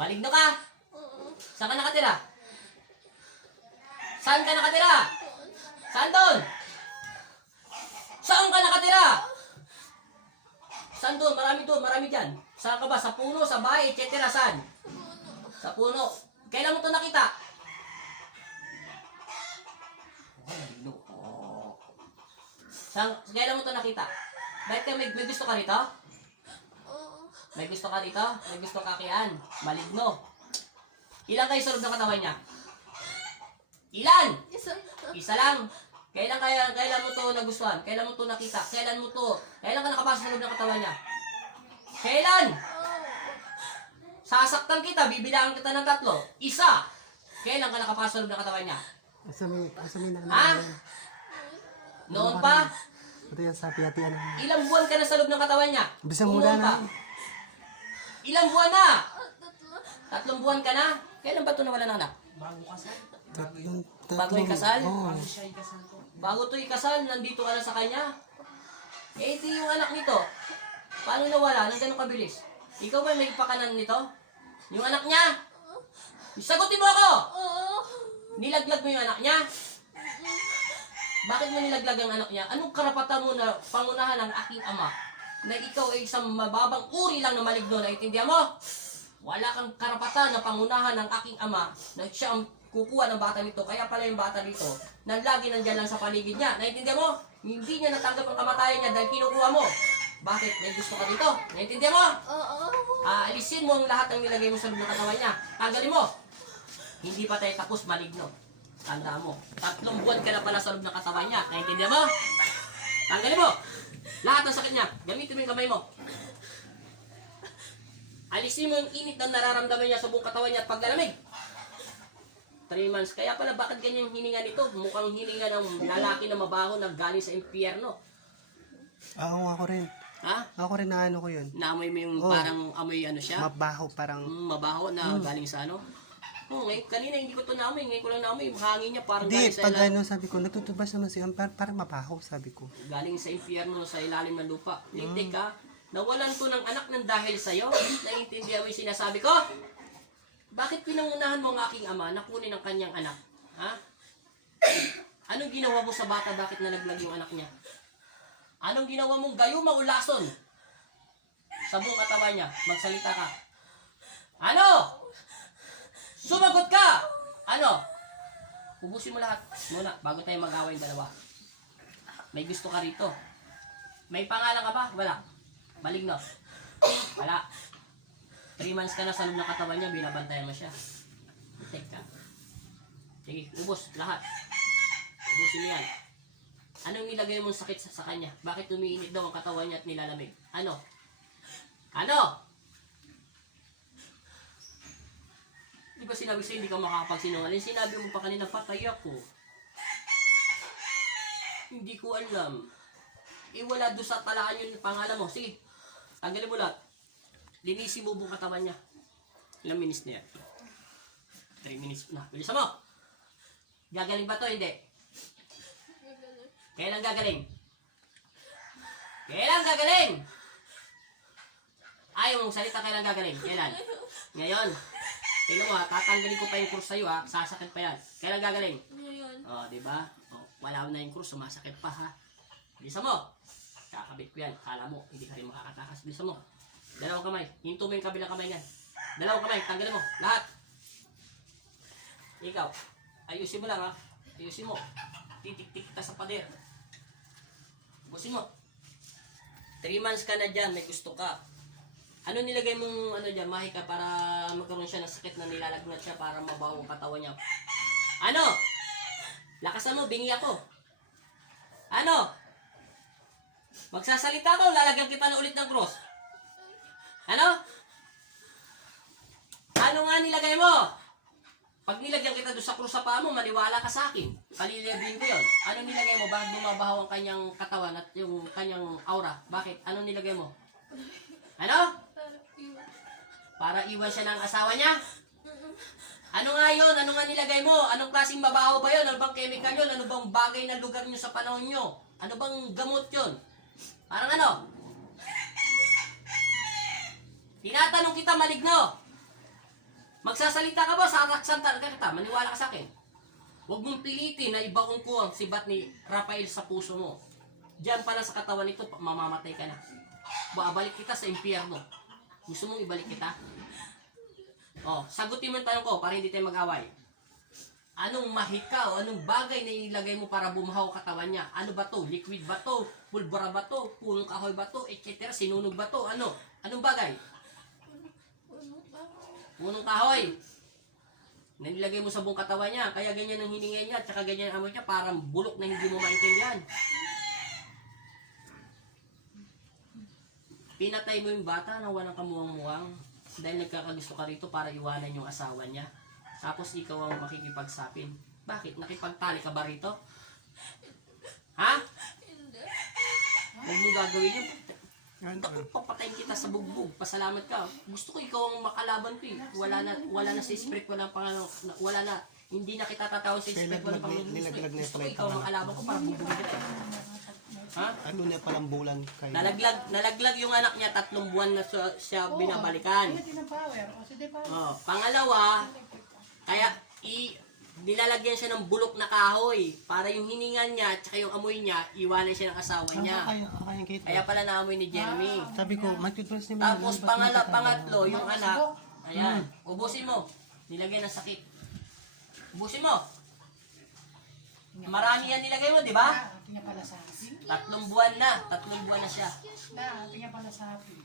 Maligno ka? Saan ka nakatira? Saan ka nakatira? Saan doon? Saan ka nakatira? Saan doon? Marami dyan. Saan ka ba? Sa puno, sa bahay, etc. Saan? Sa puno. Kailan mo ito nakita? Maligno. Kailan mo ito nakita? Bakit ka may gusto ka rito? May gusto ka dito? May gusto ka kian? Maligno. Ilan kayo sa loob ng katawan niya? Ilan? Isa lang. Kailan mo to nagustuhan? Kailan mo to nakita? Kailan ka nakapasok sa loob ng katawan niya? Kailan? Sasaktan kita, bibilangan kita ng 3. Isa. Kailan ka nakapasok sa loob ng katawan niya? Asami na Ha? Noon pa? Ito yan sa hati-hatian. Ilang buwan ka na sa loob ng katawan niya? Bisang mula na. Ilang buwan na? 3 buwan ka na? Kailan ba ito nawala ng anak? Bago ikasal? Oo. Bago ito ikasal, nandito ka na sa kanya. Eh, ito yung anak nito. Paano nawala? Nang ganun kabilis? Ikaw ba may pakanan nito? Yung anak niya? Sagutin mo ako! Nilaglag mo yung anak niya? Bakit mo nilaglag ang anak niya? Anong karapatan mo na pangunahan ng aking ama? Na ikaw ay isang mababang uri lang na maligno, naiintindihan mo? Wala kang karapatan na pangunahan ng aking ama na siya ang kukuha ng bata nito. Kaya pala yung bata nito na lagi nandyan lang sa paligid niya. Naiintindihan mo? Hindi niya natanggap ang kamatayan niya dahil kinukuha mo. Bakit? May gusto ka dito? Naiintindihan mo? Alisin mo ang lahat ng nilagay mo sa loob ng katawan niya. Tanggalin mo. Hindi pa tayo tapos maligno. Tanda mo. 3 buwan ka na pala sa loob ng katawan niya. Naiintindihan mo? Tanggalin mo. Lahat ng sakit niya. Gamitin mo yung kamay mo. Alisin mo yung init na nararamdaman niya sa buong katawan niya at paglalamig. 3 months. Kaya pala bakit ganyan yung hininga nito? Mukhang hininga ng lalaki na mabaho na galing sa impyerno. Ako rin. Ha? Ako rin na ano ko yun. Naamoy mo yung parang amoy ano siya? Mabaho parang. Mabaho na galing sa ano? Ngayon, kanina hindi ko ito naamoy. Ngayon ko lang naamoy. Yung hangin niya parang Hindi, galing sa pag ilalim. ano sabi ko, nagtutubas naman siya, parang mabaho sabi ko. Galing sa impyerno sa ilalim ng lupa. Hindi ka. Nawalan ko ng anak ng dahil sa'yo. Naiintindihan mo yung sinasabi ko? Bakit pinangunahan mo ang aking ama na kunin ang kanyang anak? Ha? Anong ginawa mo sa bata? Bakit nalaglag yung anak niya? Anong ginawa mong gayuma o lason? Sa buong katawan niya. Magsalita ka. Ano? Sumagot ka! Ano? Ubusin mo lahat. Muna, bago tayo mag-away yung dalawa. May gusto ka rito. May pangalan ka ba? Wala. Maligno. Wala. 3 months ka na sa loob ng katawan niya, binabantayan mo siya. Teka. Sige, ubos. Lahat. Ubusin mo yan. Anong nilagay mong sakit sa kanya? Bakit umiinit daw ang katawan niya at nilalamig? Ano? Ano? Di ba sinabi sa'yo hindi ka makakapagsinungaling? Sinabi mo pa kanina, patay ako. Hindi ko alam. Wala doon sa talaan yung pangalan mo. Sige, tanggalin mo lahat. Linisin mo buong katawan niya. Ilang minutes na yan? 3 minutes na. Bilisan mo! Gagaling ba to? Hindi. Kailan gagaling? Kailan gagaling? Ayaw mong salita kailan gagaling? Kailan? Ngayon. Tingnan mo ha, tatanggalin ko pa yung krus sa'yo ha. Sasakit pa yan. Kailan gagaling? Ngayon. O, diba? O, wala na yung krus, sumasakit pa ha. Bilisan mo! Kakabit ko yan. Kala mo, hindi ka rin makakatakas. Bilisan mo. Dalawang kamay. Hinto mo yung kabilang kamay nga. Dalawang kamay. Tanggalin mo. Lahat. Ikaw. Ayusin mo lang ha. Ayusin mo. Titik-tik kita sa pader. Busin mo. 3 months ka na dyan. May gusto ka. Ano nilagay mong ano dyan? Mahika para magkaroon siya ng sakit na nilalagnat siya para mabaho ang katawan niya. Ano? Lakasan mo. Bingi ako. Ano? Magsasalita ka o lalagyan kita na ulit ng cross? Ano? Ano nga nilagay mo? Pag nilagyan kita doon sa krus sa paa mo, maniwala ka sa akin. Palilibin ko yun. Ano nilagay mo? Bakit bumabahaw ang kanyang katawan at yung kanyang aura? Bakit? Ano nilagay mo? Ano? Para iwan siya ng asawa niya? Ano nga yun? Ano nga nilagay mo? Anong klaseng mabaho ba yun? Ano bang chemical yun? Ano bang bagay na lugar nyo sa panahon nyo? Ano bang gamot yun? Parang ano? Tinatanong kita, maligno. Magsasalita ka ba? Saraksan talaga kita. Maniwala ka sa akin. Huwag mong pilitin na ibaon ko ang sibat ni Rafael sa puso mo. Diyan pala sa katawan nito, mamamatay ka na. Babalik kita sa impyerno. Gusto mong ibalik kita? Oh, sagutin mo yung tanong ko para hindi tayo mag-away. Anong mahikaw, anong bagay na ilagay mo para bumahaw katawan niya? Ano ba to? Liquid ba to? Pulbura ba to? Punong kahoy ba to? Etc. Sinunog ba to? Ano? Anong bagay? Punong kahoy. Na nilagay mo sa buong katawan niya. Kaya ganyan ang hiningay niya. Tsaka ganyan ang amoy niya. Parang bulok na hindi mo maintindihan. Pinatay mo yung bata na walang kamuwang-muwang. Dahil nagkakagusto ka rito para iwanan yung asawa niya. Tapos ikaw ang makikipagsapin. Bakit? Nakipagtali ka ba rito? Ha? Hindi. Huwag mo gagawin yun. Ano? Takot papatayin kita sa bugbog. Pasalamat ka. Gusto ko ikaw ang makalaban ko eh. Wala na si Spirit, wala na. Hindi na kita tatawan sa Spirit, wala pang Nilaglag na gusto pala ko yung ikaw ang pangalan. makalaban ko para bubugin kita. Ha? Ano na palang bulan kayo? Nalaglag yung anak niya, 3 buwan na siya binabalikan. Hindi na power. O, sige power. Oh, pangalawa, kaya nilalagyan siya ng bulok na kahoy para yung hiningan niya at saka yung amoy niya, iwanan siya ng asawa niya. Kaya kita. Kaya pala naamoy ni Jeremy. Sabi ko, mag-toothbrush ni Tapos pangatlo, yung anak, ayan, ubusin mo. Nilagyan ng sakit. Ubusin mo. Marami yan nilagay mo, di ba? Tingnan pala sa akin. 3 buwan na. 3 buwan na siya. Tingnan pala sa akin.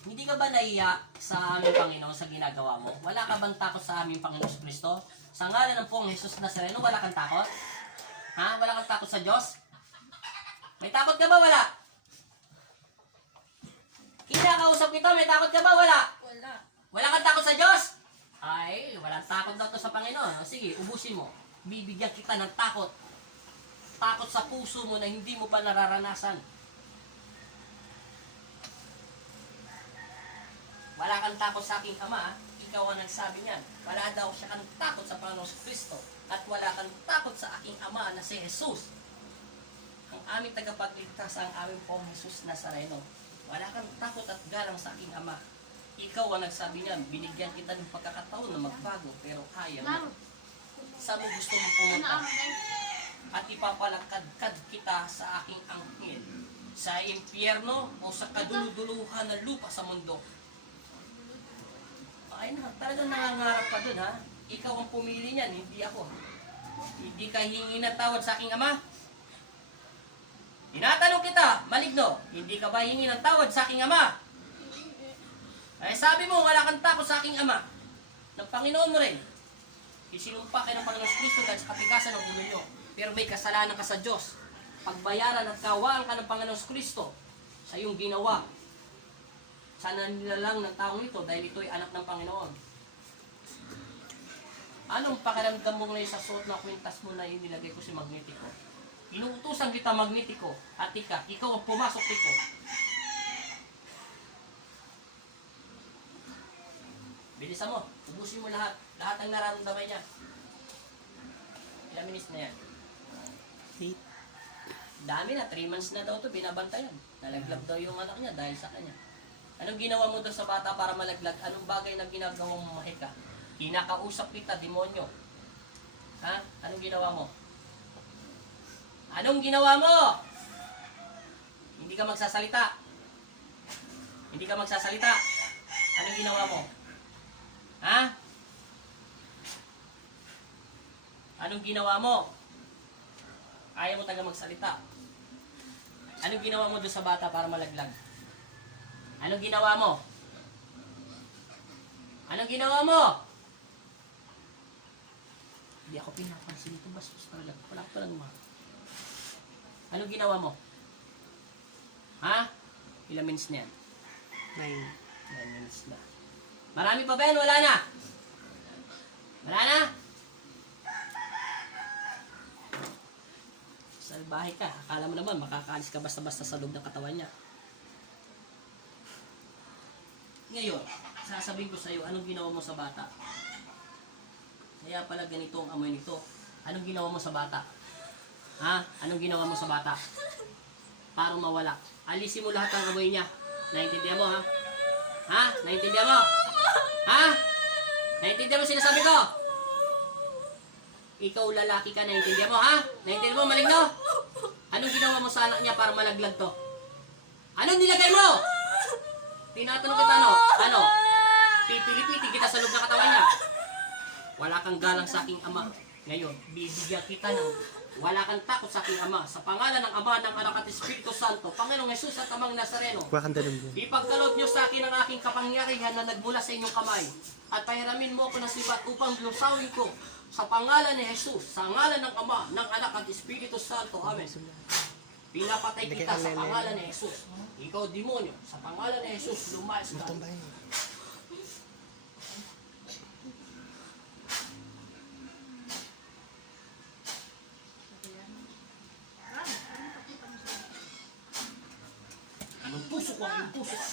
Hindi ka ba nahiya sa aming Panginoon sa ginagawa mo? Wala ka bang takot sa aming Panginoon Kristo? Sa ngalan ng Pong Jesus Nazareno, wala kang takot? Ha? Wala kang takot sa Diyos? May takot ka ba? Wala? Kinakausap kita, may takot ka ba? Wala? Wala. Wala kang takot sa Diyos? Ay, walang takot daw to sa Panginoon. O, sige, ubusin mo. Bibigyan kita ng takot. Takot sa puso mo na hindi mo pa nararanasan. Wala kang takot sa aking Ama, ikaw ang nagsabi niyan. Wala daw siya kang takot sa Panginoong Kristo at wala kang takot sa aking Ama na si Jesus. Ang aming tagapagligtas ang aming Pong Jesus Nazareno. Wala kang takot at galang sa aking Ama. Ikaw ang nagsabi niyan, binigyan kita ng pagkakataon na magbago pero ayaw mo. Saan mo gusto mong pumunta? At ipapalakad-kad kita sa aking anghel sa impyerno o sa kaduluduluhan na lupa sa mundo. Ay na, talagang nangangarap ka dun ha. Ikaw ang pumili niyan, hindi ako. Hindi ka hingi ng tawad sa aking Ama. Tinatanong kita, maligno, hindi ka ba hingi ng tawad sa aking Ama? Ay sabi mo, wala kang takot sa aking Ama. Ng Panginoon mo rin. Isinumpa kayo ng Panginoon Kristo dahil sa katigasan ng ulo nyo. Pero may kasalanan ka sa Diyos. Pagbayaran at kawaan ka ng Panginoon Kristo sa iyong ginawa. Sana nilalang ng taong ito dahil ito ay anak ng Panginoon. Anong pakiramdam mo ngayon sa suot na kwintas mo na inilagay ko si Magnetico? Inuutusan kita Magnetico at ikaw ang pumasok dito. Bilisan mo, ubusin mo lahat. Lahat ang nararamdaman niya. Ilang minutes na yan? 8. Dami na, 3 months na daw ito, binabantayan. Nalaglag daw yung anak niya dahil sa kanya. Anong ginawa mo daw sa bata para malaglag? Anong bagay na ginagawa mo mahika? Kinakausap kita, demonyo. Ha? Anong ginawa mo? Anong ginawa mo? Hindi ka magsasalita. Hindi ka magsasalita. Anong ginawa mo? Ha? Anong ginawa mo? Ayaw mo taga magsalita. Anong ginawa mo doon sa bata para malaglag? Anong ginawa mo? Anong ginawa mo? Hindi ako pinapansin ito. Bastos talaga. Wala ko lang mga. Anong ginawa mo? Ha? Ilang minutes na yan? 9. 9 minutes na. Marami pa ba yan? Wala na? Wala na? Salbahe ka. Akala mo naman makakaalis ka basta-basta sa loob ng katawan niya. Ngayon, sasabihin ko sa iyo, anong ginawa mo sa bata? Kaya pala ganito ang amoy nito. Anong ginawa mo sa bata? Ha? Anong ginawa mo sa bata? Para mawala. Alisin mo lahat ng amoy niya. Naintindihan mo ha? Ha? Naintindihan mo? Ha? Naintindihan mo sinasabi ko? Ikaw lalaki ka, naintindihan mo ha? Naintindihan mo maligno? Anong ginawa mo sa anak niya para malaglag to? Anong nilagay mo? Tinatanong kita ano? Pipili-piti kita sa loob ng katawan niya. Wala kang galang sa aking ama. Ngayon, bibigyan kita ng wala kang takot sa aking ama. Sa pangalan ng Ama, ng Anak at Espiritu Santo, Panginoong Jesus at Amang Nazareno, Kuha kang dalong dyan. ipagkaloob niyo sa akin ang aking kapangyarihan na nagmula sa inyong kamay. At pahiramin mo ako ng sibat upang lusawin ko sa pangalan ni Jesus, sa ngalan ng Ama, ng Anak at Espiritu Santo. Amen. Pinapatay kita sa pangalan ni Jesus. Ikaw, demonyo, sa pangalan ni Jesus, lumayas ka. Tumbay. Ang puso ko, ang puso ko.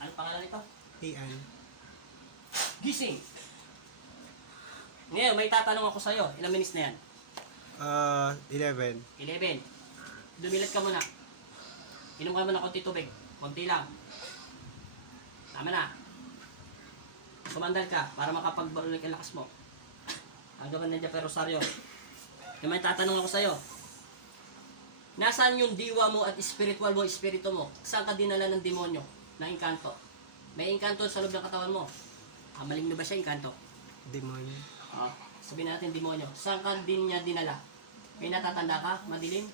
Ano pangalan nito? Ian. Gising! Ngayon, may tatanong ako sa'yo. Ilang minutes na yan? 11. 11. Dumilat ka muna. Inom ka muna konti tubig. Konti lang. Tama na. Sumandal ka para makapagbarulik ang lakas mo. Ang gaban nandiyan pero Rosario. Yung may tatanong ako sa'yo. Nasaan yung diwa mo at spiritual mo, espiritu mo? Saan ka dinala ng demonyo? Ng inkanto? May inkanto sa loob ng katawan mo. Maligno ba siya inkanto? Demonyo. Sabihin natin demonyo. Saan ka din niya dinala? May natatanda ka? Madilim?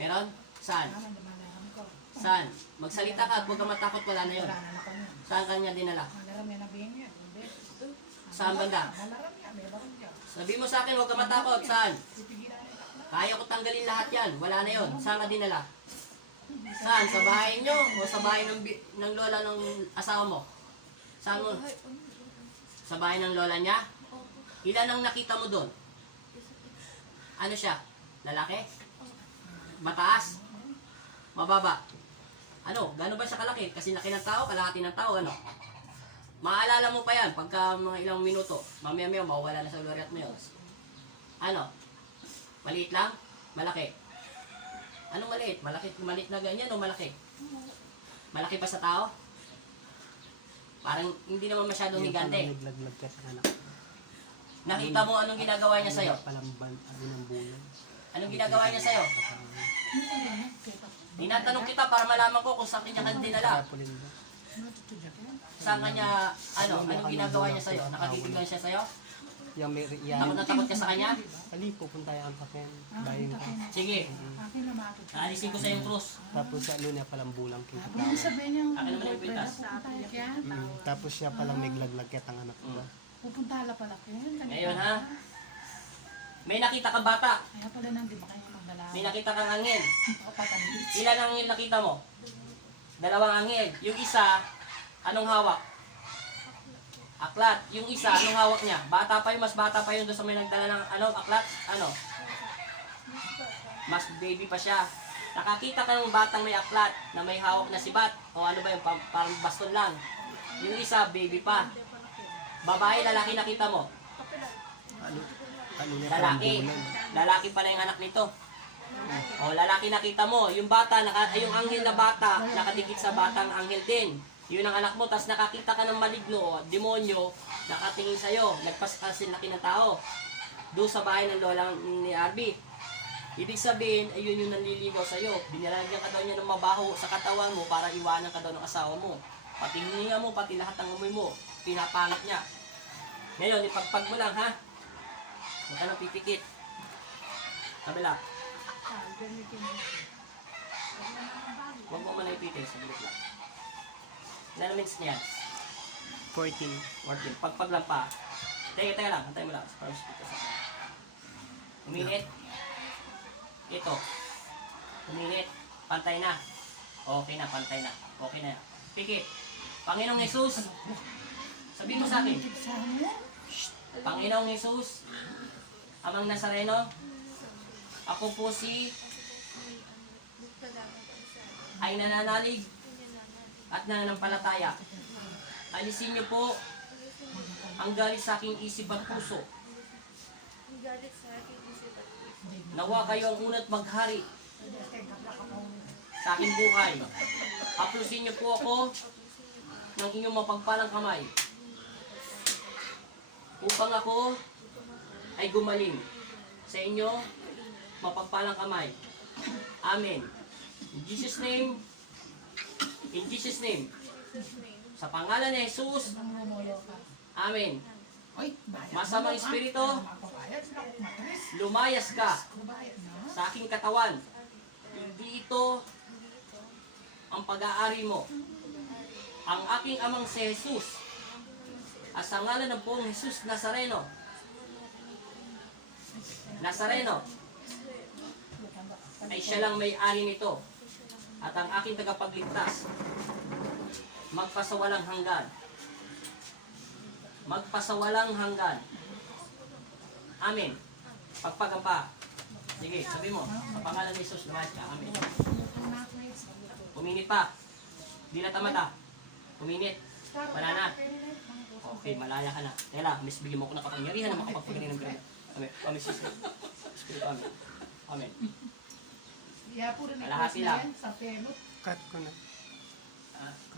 Meron? Saan? Naman, dumalaram ko. Saan? Magsalita ka at huwag kang matakot, wala na yun. Wala na ako niya. Saan ka niya dinala? Malaram yan ang bihing niya. Saan banda? Malaram niya, may barang niya. Sabi mo sa akin, huwag kang matakot. Saan? Pipigilan niya. Kaya ko tanggalin lahat yan. Wala na yun. Saan ka dinala? Saan? Sa bahay nyo? O sa bahay ng lola ng asawa mo? Saan mo? Sa bahay ng lola niya? Ilan ang nakita mo doon? Ano siya? Lalaki? Mataas? Mababa? Ano? Gano'n ba siya kalaki? Kasi laki ng tao, kalahati ng tao, ano? Maalala mo pa yan, pagka mga ilang minuto, mamaya-maya, mawawala na sa loriat mo yun. Ano? Maliit lang? Malaki? Anong maliit? Maliit na ganyan o malaki? Malaki pa sa tao? Parang hindi naman masyadong higante. Naglaglag ka sa anak. Nakita mo anong ginagawa niya sa'yo? Palamban, ng bulan. Anong ginagawa niya sa'yo? Tinatanong kita para malaman ko kung saan kanya ka dinala. Tapulin ba? Saan kanya, anong ginagawa niya sa'yo? Nakatitigan siya sa'yo? Yung may Takot yan. na takot ka sa kanya? Ali, pupunta yan pa kayo. Bayan ka. Sige, Akin lumakit. aalisin ko sa yung krus. Tapos sa ano niya palang bulang kita. Ano sabihin niya? Akin naman yung pintas. Yan. Tapos siya palang may glaglag ka ang anak ko. Pupunta hala pala ko yun. Ngayon ha, may nakita kang bata. Kaya pala nang di ba kayo magdala? May nakita kang angel. O patalik. Ilan ang angel nakita mo? Dalawang angel. Yung isa, anong hawak? Aklat. Yung isa, anong hawak niya? Bata pa yun, mas bata pa yun doon sa may nagdala ng aklat. Ano? Mas baby pa siya. Nakakita ka ng batang may aklat na may hawak na sibat. O ano ba yung parang baston lang. Yung isa, baby pa. Babae, lalaki nakita mo? Ano niya palang Lalaki. bulan. Lalaki pala yung anak nito. O, lalaki nakita mo. Yung bata, yung anghel na bata, nakadikit sa batang anghel din. Yun ang anak mo, tapos nakakita ka ng maligno, o demonyo, nakatingin sa'yo, nagpas kasi laki ng tao. Doon sa bahay ng lola ni Arby. Ibig sabihin, ayun yung nanliligaw sa'yo. Binalagyan ka daw niya ng mabaho sa katawan mo para iwanan ka daw ng asawa mo. Pati hininga mo, pati lahat ng amoy mo, pinapangat niya. Ngayon, ipagpag mo lang, ha? Huwag ka nang pipikit. Kabila. Huwag mo man ipitin, saglit lang. Ilan minutes niya? 14. 14. Pagpag lang pa. Teka lang. Antay mo lang. Para speaker sa akin. Uminit. Ito. Uminit. Pantay na. Okay na, pantay na. Okay na. Pikit. Panginoong Jesus. Sabihin mo sa akin. Panginoong Jesus. Amang Nazareno. Ako po si ay nananalig at nananampalataya. Alisin niyo po ang galit sa aking isip at puso. galit sa akin kasi Nawa kayo ang una't maghari sa aking buhay. Haplusin niyo po ako ng inyong mapagpalang kamay upang ako ay gumaling sa inyo mapagpalang kamay. Amen. In Jesus' name, sa pangalan ni Jesus, Amen. Oy, bayad Masamang mo, espiritu, Mapabayad sila kung matalis. lumayas ka Bayad na. sa aking katawan. Hindi ito ang pag-aari mo. Ang aking amang si Jesus, at sa ngalan ng buong Jesus Nazareno, ay siya lang may-ari nito at ang aking tagapagligtas magpasawalang hanggan. Amen. Pagpagan pa. Sige, sabi mo, sa pangalan ni Jesus, lumayas ka. Amen. Puminit pa. Di na tamad. Puminit. Wala na. Okay, malaya ka na. Tela, miss, bigyan mo ko ng kapangyarihan na makapagpagaling ng Biblia. Amen. Amen, sister. Espiritu, amen. Amen. Yeah, puro ni Kalahati Chris na lang. yan, sa pelot. Cut ko na.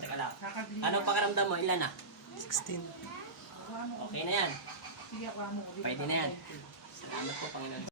Teka lang. Kakabili Anong pakaramdam mo? Ilan na? 16. Kuha mo. Okay na yan. Sige, kuha mo. Pwede na yan. Salamat po, Panginoon.